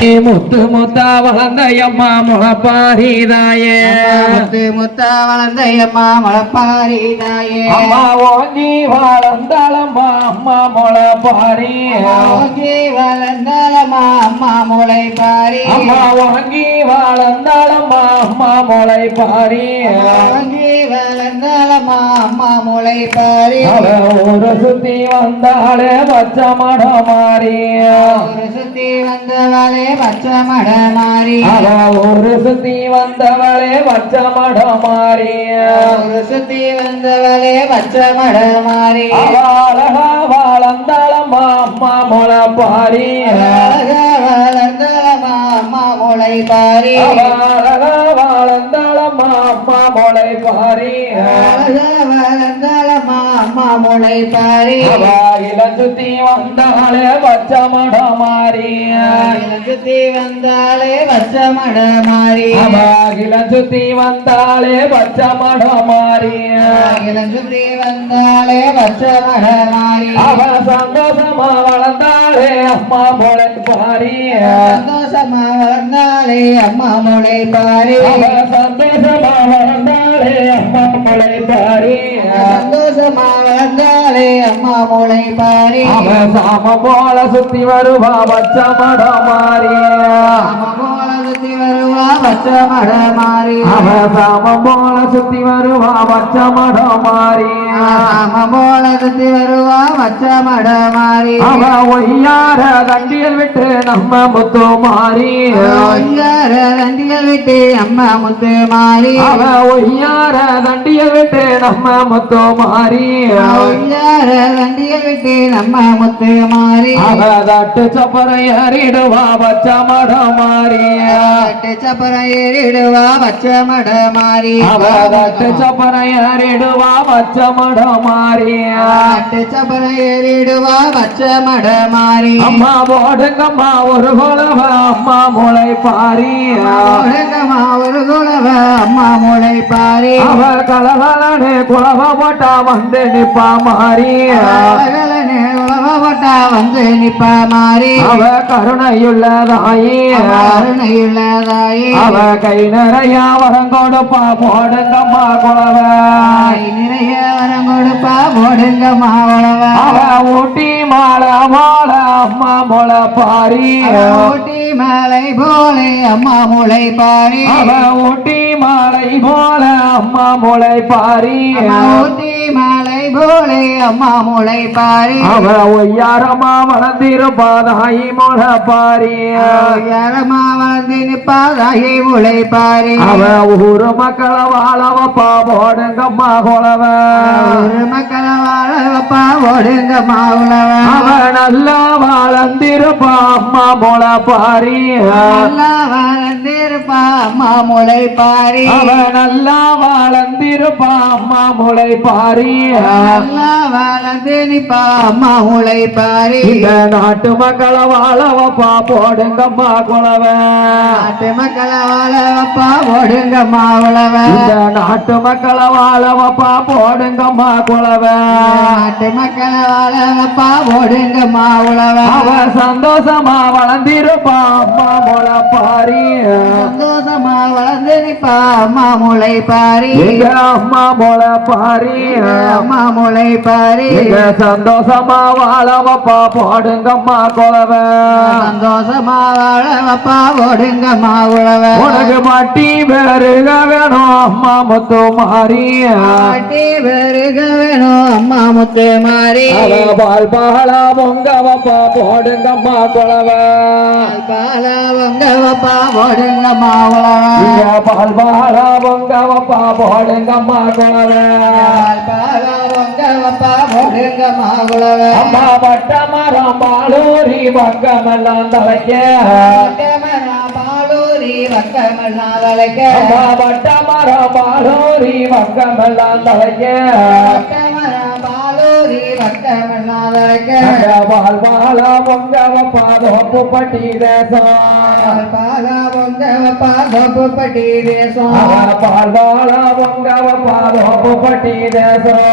முத்து முத்தா வளர்ந்தையம்மா முளப்பாரிதாயே முத்து முத்தா வளர்ந்தையம்மா முளப்பாரிதாயே அம்மா ஓங்கி வளர்ந்தாளம்மா அம்மா முளப்பாரி ஓங்கி வளர்ந்தாளம்மா அம்மா முளைப்பாரி அம்மா ஓங்கி வளர்ந்தாளம்மா அம்மா முளைப்பாரி ஓங்கி வளர்ந்தாளம்மா அம்மா முளைப்பாரி ஒரு சுத்தி வந்தாளே பச்சை மடம் மாறி ஒரு சுத்தி வந்தவளே பச்சை மடம் மாறி ஒரு சுத்தி வந்தவளே பச்சை மடம் மாறி ஒரு சுத்தி வந்தவளே பச்சை மடம் மாறி அழகா வளர்ந்தாளம்மா அம்மா முளைப்பாரி அழகா வளர்ந்தாளம்மா அம்மா முளைப்பாரி அழகா வளர்ந்தாளம்மா அம்மா முளைப்பாரி அழகா வளர்ந்தாளம்மா அம்மா முளைப்பாரி இளம் சுத்தி வந்தாளே பச்சை மடம் மாறி சுத்தி வந்தாளே பச்சை மடம் மாறி இளம் சுத்தி வந்தாளே பச்சை மடம் மாறி சுத்தி வந்தாளே பச்சை மடம் மாறி அவ சந்தோஷமா வளர்ந்தாளே அம்மா முளைப்பாரி சந்தோஷமா வளர்ந்தாளே அம்மா முளைப்பாரி சந்தோஷமா வளர்ந்தாளே அம்மா முளைப்பாரி சந்தோஷமா வளர்ந்தாளே அம்மா முளைப்பாரி சாம போல சுத்தி வருவா பச்சை மடம் மாறி போல சுத்தி வருவா பச்சை மடம் மாறி சாமம் போல சுத்தி வருவா பச்சை மடம் மாறி போல சுத்தி வருவா பச்சை மடம் மாறி அவ ஒய்யார தண்டியல் விட்டு நம்ம முத்து மாறி தண்டியல் விட்டு அம்மா முத்து மாறி அவ ஒய்யார தண்டியல் விட்டு நம்ம முத்து மாறி தண்டியல் விட்டு நம்ம முத்து மாறி அவ தட்டு சப்பரை ஏறிடுவா பச்சை மடம் மாறி சப்பரம் ஏறிடுவா பச்சை மடம் மாறி அவ தட்டு சப்பரை ஏறிடுவா பச்சை மடம் மாறி சப்பரம் ஏறிடுவா பச்சை மடம் மாறி அம்மா போடுங்கம்மா ஒரு குலவ அம்மா முளைப்பாரி ஒரு குலவ அம்மா முளைப்பாரி அவ கலகலனே குலவ போட்டா வந்து நிப்பா மாறி உலகப்பட்டா வந்து நிப்பா மாறி அவ கருணையுள்ளதாயி கருணையுள்ளதாயி அவ கை நிறைய வரம் கொடுப்பா போடுங்கம்மா குலவ நிறைய வரம் கொடுப்பா போடுங்கம்மா உழவ அவ ஊட்டி மாலை மாலை அம்மா முளைப்பாரி ஊட்டி மாலை போலே அம்மா முளைப்பாரி அவ ஊட்டி மாலை போல அம்மா முளைப்பாரி ஊட்டி மாலை போலே அம்மா முளைப்பாரி அவ ஒய்யாரமா வளர்ந்திருப்பாதாயி முளைப்பாரி யாரமா வளர்ந்து நிப்பாதாயி முளைப்பாரி அவ ஊரு மக்களை வாழ வப்பா போடுங்கம்மா குலவ மக்களை வாழ வப்பா போடுங்கம்மா உழவ அவ நல்லா வளர்ந்திருப்பா அம்மா முளைப்பாரி நல்லா வளர்ந்திருப்பா அம்மா முளைப்பாரி அவ நல்லா வளர்ந்திருப்பா அம்மா முளைப்பாரி நல்லா வளர்ந்து நிப்பா அம்மா முளைப்பாரி இந்த நாட்டு மக்களை வாழ வப்பா போடுங்கம்மா குலவ நாட்டு மக்களை வாழ வப்பா போடுங்கம்மா உழவ இந்த நாட்டு மக்களை வாழ வப்பா போடுங்கம்மா குலவ நாட்டு மக்களை வாழ வப்பா போடுங்கம்மா உழவ அவ சந்தோஷமா வளர்ந்திருப்பா அம்மா முளைப்பாரி சந்தோஷமா வளர்ந்து நிப்பா அம்மா முளைப்பாரி எங்க அம்மா முளைப்பாரி அம்மா முளைப்பாரி சந்தோஷமா வாழ வப்பா போடுங்கம்மா குலவ சந்தோஷமா வாழ வப்பா போடுங்கம்மா உழவ உனக்கு மட்டி பெருக வேணும் அம்மா முத்து மாறி பாட்டி பெருக வேணும் அம்மா முத்து மாறி பால் பாலா பொங்க வப்பா போடுங்கம்மா குலவ பால பொங்க வப்பா போடுங்கம்மா உழவ பால் பாலா பொங்க வப்பா போடுங்கம்மா குலவ பால பொங்க வப்பா போடுங்கம்மா உழவ அம்மா பட்ட மரம் பாலூரி பக்கமெல்லாம் தலைக்க பாலூரி பக்கமெல்லாம் தலைக்க அம்மா பட்ட மரம் பாலூரி பக்கமெல்லாம் தலைக்க பாலூரி ஊரி வட்டமன்னாதற்கு வாழ்வாளா பொங்கவ பாதோப்பு பட்டி தேசம் பாலா பொங்கவ பாதோப்பு பட்டி தேசம் வாழ்வாளா பொங்கவ பாதோப்பு பட்டி தேசம்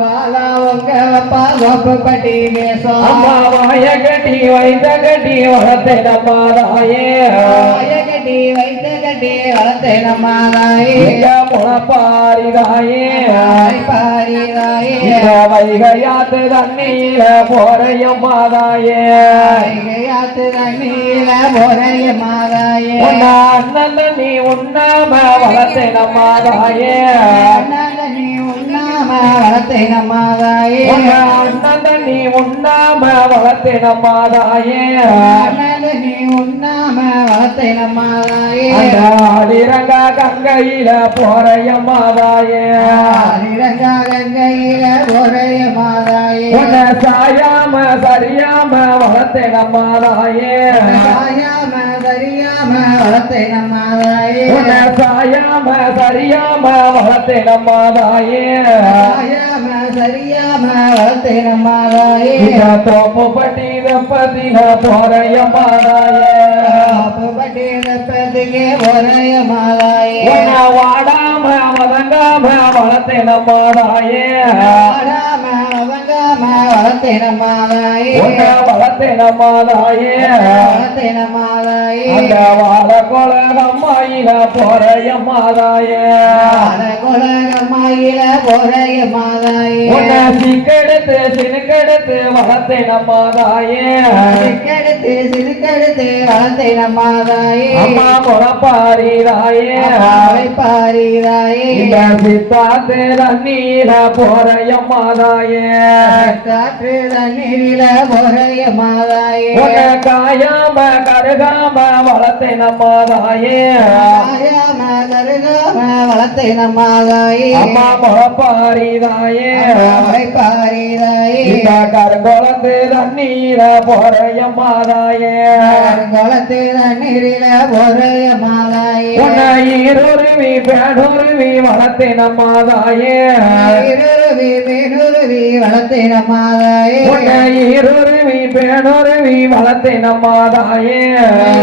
பாலா பொங்கவ பாதோப்பு பட்டி தேசம் அம்மா வாய கட்டி வைத்த கட்டி வளர்த்தை நம்மாதாயே கட்டி வைத்த கட்டி வளர்த்தை நம்மாதாயே முளப்பாரிதாயே பாரிதாயே வைகையாத்து தண்ணீர போறையம்மாதாயே வைகையாத்து தண்ணீர போறையம்மாதாயே அண்ணன் நீ உண்ணாம வளர்த்தை நம்மாதாயே நீ உண்ணாம வளர்த்தை நம்மாதாயே அண்ணன் நீ உண்ணாம வளர்த்தை நம்மாதாயே நீ உண்ணாம வளர்த்தை நம்மாதாயே ஆடிரங்க கங்கையில போறையம்மாதாயே ஆடிரங்க கங்கையில போறையம்மாதாயே உன்னை சாயாம சரியாம வளர்த்தை நம்மாதாயே சாயாம சரியாம வளர்த்தை நம்மாதாயே உன்னை சாயாம சரியாம வளர்த்தை நம்மாதாயே சாயாம சரியாம வளர்த்தை நம்மாதாயே தோப்பு பட்டி தப்பதின போறையம்மாதாயே பட்டி தப்பதிಗೆ போறையம்மாதாயே உன்னை வாடாம வதங்காம வளர்த்தை நம்மாதாயே ஆடாம அவங்காம வளர்த்தை நம்மாதாயே உன்னை வளர்த்தை நம்மாதாயே வளர்த்தை நம்மாதாயே அந்த வாழ கொல அம்மாயில போறையம்மாதாயே கொலகமாயில போறையம்மாதாயே உன்னை சிக்கெடுத்து சினுக்கெடுத்து வளர்த்தை நம்மாதாயே சிக்கெடுத்து சிறுக்கெடுத்து வளர்த்தை நம்மாதாயே அம்மா முளப்பாரிதாயே பாரிதாயே இந்த சித்தாத்து தண்ணீர போறையம்மாதாயே காற்று தண்ணீரில போறையம்மாதாயே உன்னை காயாம கருகாம வளர்த்தை நம்மாதாயே ஆயாம கருகாம வளர்த்தை நம்மாதாயே அம்மா முளப்பாரிதாயே பாரிதாயே இந்த கருங்குளத்து தண்ணீர போறையம்மாதாயே குளத்து தண்ணீரில போறையம்மாதாயே உன்னை ஈருருவி பேடுருவி வளர்த்தை நம்மாதாயே இருருவி மீனுருவி வளர்த்தை நம்மாதாயே உன்னை ஈருருவி பேடுருவி வளர்த்தை நம்மாதாயே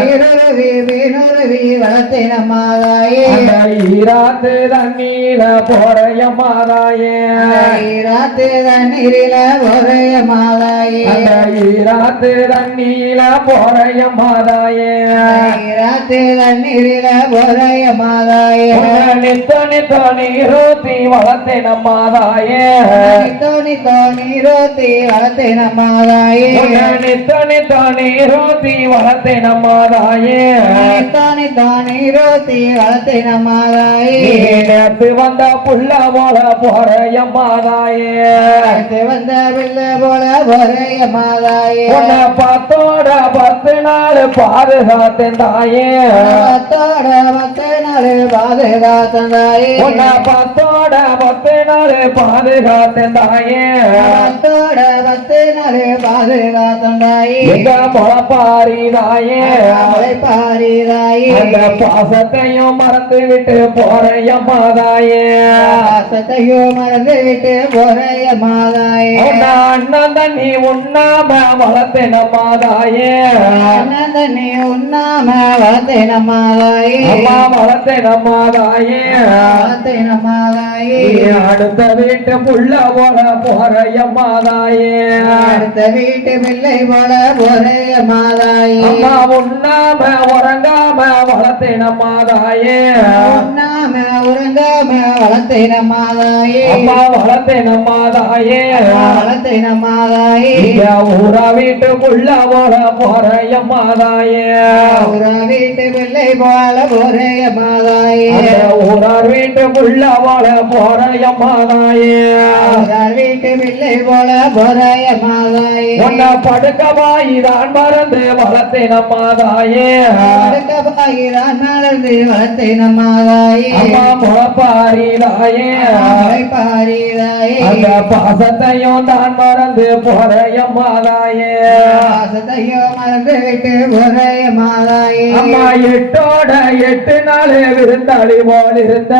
இருருவி மீனுருவி வளர்த்தை நம்மாதாயே அந்த ஈராத்து தண்ணீர போறையம்மாதாயே ராத்து தண்ணீரில போறையம்மாதாயே அந்த ஈராத்து தண்ணீர போறையம்மாதாயே ராத்து தண்ணீரில போறையம்மாதாயே நித்த நித்த நீரூத்தி வளர்த்தை நம்மாதாயே தோணி நீரோத்தி வளர்த்தை நம்மாதாயே நித்த நித்த நீரூத்தி வளர்த்தை நம்மாதாயே தோணி நீரோத்தி வளர்த்தை நம்மாதாயே நேற்று வந்த புள்ள போல போறையம்மாதாயே வந்த பிள்ளை போல போறையம்மாதாயே உன்னை 10 நாள் பாதுகாத்தேன் தாயே பத்தோட 10 நாள் பாதுகாத்தந்தாயே உன்னை 10 நாள் பாதுகாத்தேன் தாயே பத்தோட 10 நாள் பாதுகாத்தந்தாயே எங்க முளப்பாரிதாயே பாரிதாயே அந்த பாசத்தையும் மறந்து விட்டு போறையம்மாதாயே சத்தையோ மறந்து விட்டு போறையம்மாதாயே உன்னை அண்ணன் தண்ணி உண்ணாம வளர்த்தை நம்மாதாயே நீ உண்ணாம வளர்த்தை நம்மாதாயே அம்மா வளர்த்தை நம்மாதாயே வளர்த்தை நம்மாதாயே அடுத்த வீட்டு புள்ள போல போறையம்மாதாயே அடுத்த வீட்டு பிள்ளை போல போறையம்மாதாயே அம்மா உண்ணாம உறங்காம வளர்த்தை நம்மாதாயே உண்ணாம உறங்காம வளர்த்தை நம்மாதாயே அம்மா வளர்த்தை நம்மாதாயே வளர்த்தை நம்மாதாயே ஊரா வீட்டு புள்ள போல போறையம்மாதாயே வீட்டு பிள்ளை போல போறையம்மாதாயே ஊரார் வீட்டு புள்ள போல போறையம்மாதாயே வீட்டு பிள்ளை போல போறையம்மாதாயே உன்னை படுக்கவாயிதான் மறந்து வளர்த்தை நம்மாதாயே பாயிரான் மலர்ந்து வளர்த்தை நம்மாதாயே அம்மா முளப்பாரிதாயே முளைப்பாரிதாயே அந்த பாசத்தையும் தான் மறந்து போறையம்மாதாயே பாசத்தையோ மறந்து விட்டு போறைய மாதாயே அம்மா 8 நாள் விருந்தாளி போல் இருந்த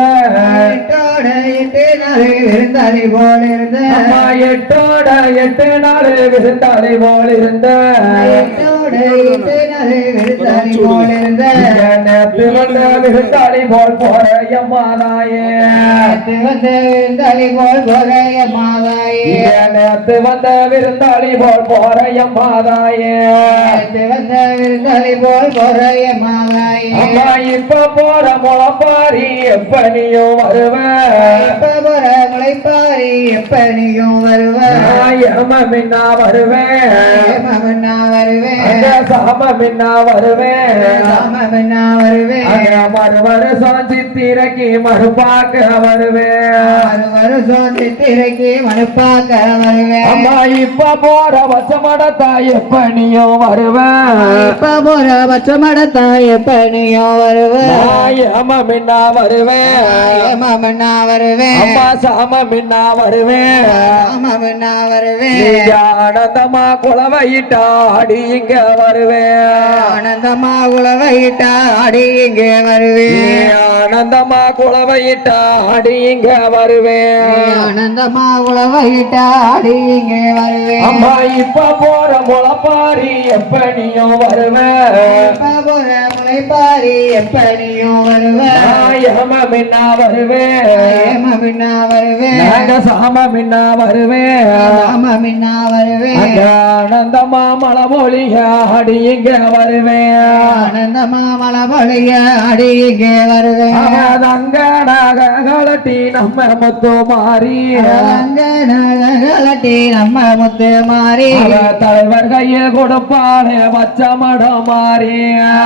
எட்டோட 8 நாள் விருந்தாளி போல் இருந்த அம்மா 8 நாள் விருந்தாளி போல் இருந்த எட்டோட 8 நாள் விருந்தாளி போல் இருந்த நேற்று வந்த விருந்தாளி போல் போறையம்மாதாயே வந்த விருந்தாளி போல் போறைய மாதாயே நேற்று வந்த விருந்தாளி போல் போறையம்மாதாயே வந்த விருந்தாளி போல் போறைய மாதாயே அம்மா இப்ப போற முளப்பாரி எப்ப நீயும் வருவ இப்ப போற முளைப்பாரி எப்ப நீயும் வருவ ஏம மின்னா வருவேன் மகனா வருவேன் அங்க சாம மின்னா வருவேன் ராமனா வருவேன் அங்க மறுவருஷம் சித்திரைக்கு மறுபாக்க வருவேன் வருஷம் சித்திரைக்கு மனுப்பாக்க வருவேன் அம்மா இப்ப போற வச்சமடத்தா எப்ப நீயும் வருவேன் இப்ப போற பச்சை மடத்தா எப்ப நீயும் வருவ ஏம மின்னா வருவேன் மகனா வருவேன் அம்மா சாம மின்னா வருவேன் ராமனா வருவேன் நீங்க ஆனந்தமா குளவையிட்டா அடி இங்க வருவேன் ஆனந்தமா உழவையிட்டா அடி இங்கே நீ வருவேன் ஆனந்தமா குளவையிட்டா அடி இங்க வருவேன் ஆனந்தமா உழவையிட்டா அடி இங்கே வருவேன் அம்மா இப்ப போற முளப்பாரி எப்ப நீயும் வருவேன் இப்ப போற முளைப்பாரி எப்ப நீயும் வருவ ஏம மின்னா வருவேன் மகனா வருவேன் நாங்க சாம மின்னா வருவேன் ராமனா வருவேன் அங்க ஆனந்தமா மலை மொழிய அடி இங்க வருவேன் ஆனந்தமா மலபொழிய அடி இங்கே வருவேன் அங்க கலட்டி நம்ம முத்து மாறி அங்க நகலட்டி நம்ம முத்து மாறி தலைவர் கையில் கொடுப்பாளே வச்ச மடம் மாறி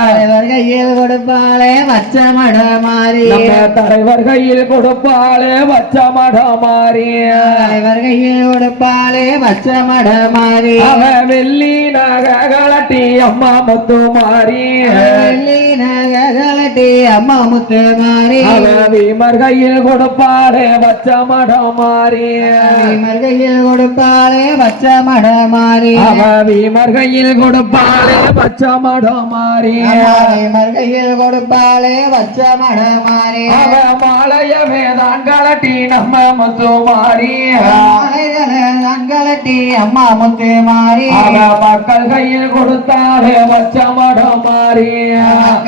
தலைவர் கையில் கொடுப்பாளே வச்ச மட மாறி நம்ம தலைவர் கையில் கொடுப்பாளே வச்ச மடம் மாறி தலைவர் கையில் கொடுப்பாளே வச்ச மட மாறி அவ வெள்ளி நக கலட்டி அம்மா முத்து மாறி வெள்ளி நகலட்டி அம்மா முத்து மாறி அவ வீமர் கையில் கொடுப்பாளே வச்ச மடம் மாறி தலைவர் கையில் கொடுப்பாளே வச்ச மட மாறி அவ வீமர் கையில் கொடுப்பாளே வச்ச மடம் மாறி தலைவர் கையில் கொடுப்பாளே வச்ச மட மாறி அவ மாலைய வேதான் கலட்டி நம்ம முத்து மாறி நங்கலட்டி அம்மா முத்து மாறி அவ மக்கள் கையில் கொடுத்தாலே வச்ச மடம் மாறி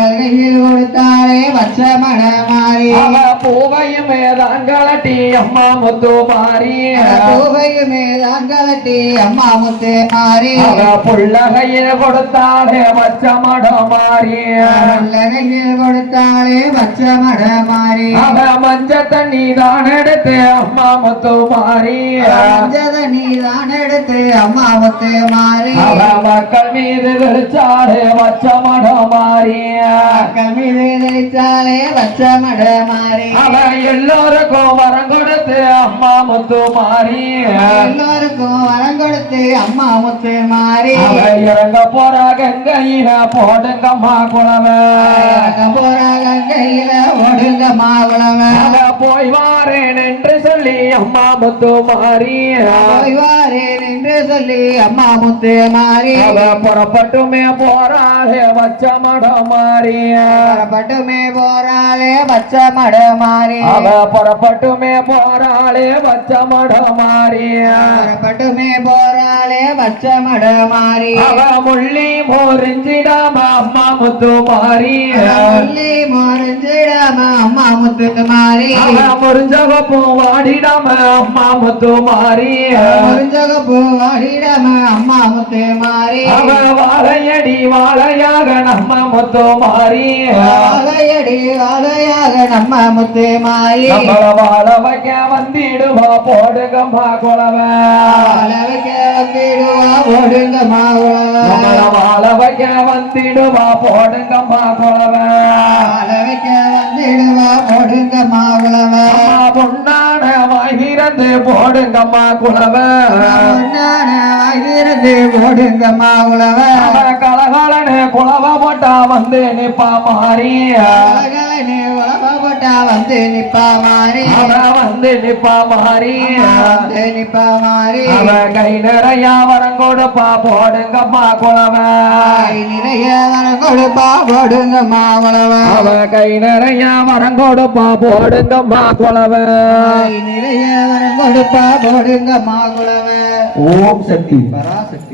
கையில் கொடுத்தாலே வச்ச மட மாறி அவ பூவையும் வேதான் கலட்டி அம்மா முத்து மாறி பூவையுமே நங்கலட்டி அம்மா முத்து மாறி அவ புள்ள கையில் கொடுத்தாலே வச்ச மடம் மாறி கையில் கொடுத்தாலே வச்ச மட மாறி அவ மஞ்ச தண்ணி தான் எடுத்து அம்மா முத்து மாறி நீதான் எடுத்து அம்மா முத்து மாறி அவ மக்கள் மீது விழிச்சாலே வச்ச மடம் மாறி கமிழாலே வச்ச மட மாறி அவ எல்லோருக்கும் வரம் கொடுத்து அம்மா முத்து மாறி எல்லோருக்கும் வரம் கொடுத்து அம்மா முத்து மாறி அவ இறங்க போற கங்கையில போடுங்கம்மா குளவ போறாங்க கையில ஒடுங்க மாகுளவ அவ போய் வாரேன் என்று சொல்லி அம்மா முத்து மாறி வாரேன் என்று சொல்லி அம்மா முத்து மாறி அவ புறப்பட்டுமே போறாளே வச்ச மடம் மாறி பட்டுமே போறாளே வச்ச மட மாறி அவ புறப்பட்டுமே போறாளே வச்ச மடம் மாறி பட்டுமே போறாளே வச்ச மட மாறி அவ முள்ளி மோரிஞ்சிடாம அம்மா முத்து மாறி சொல்லி மறைஞ்சிடாம அம்மா முத்து மாறி அவ முறிஞ்சகப்பு வாடிடாம அம்மா முத்து மாறி முறிஞ்சகப்பு வாடிடாம அம்மா முத்து மாறி அவ வாழையடி வாழையாக நம்ம முத்து மாறி வாழையடி வாழையாக நம்ம முத்து மாறி நம்மள வாழ வைக்க வந்திடுவா போடுங்கம்மா குளவ அளவுக்கு வந்திடுவா ஒடுங்க மாவுளவ நம்மள வாழ வைக்க வந்திடுவா போடுங்கம்மா குளவ அளவுக்கு வந்திடுவா ஒடுங்க மாவுளவ பொன்னான வாய்கிறது போடுங்கம்மா குலவ இருந்து போடுங்கம்மா உழவ கலகாலனு குலவ போட்டா வந்து நிப்பா மாறி உழவ போட்டா வந்து நிப்பா மாறி வந்து நிப்பா மாறி வந்து நிப்பா மாறி அவ கை நிறைய வரம் கொடுப்பா போடுங்கம்மா குலவ நிறைய வரம் கொடுப்பா போடுங்கம்மா உழவ அவ கை நிறைய வரம் கொடுப்பா போடுங்கம்மா குலவ நிறைய வரம் கொடுப்பா போடுங்கம்மா உழவ ஓம் சக்தி பராசக்தி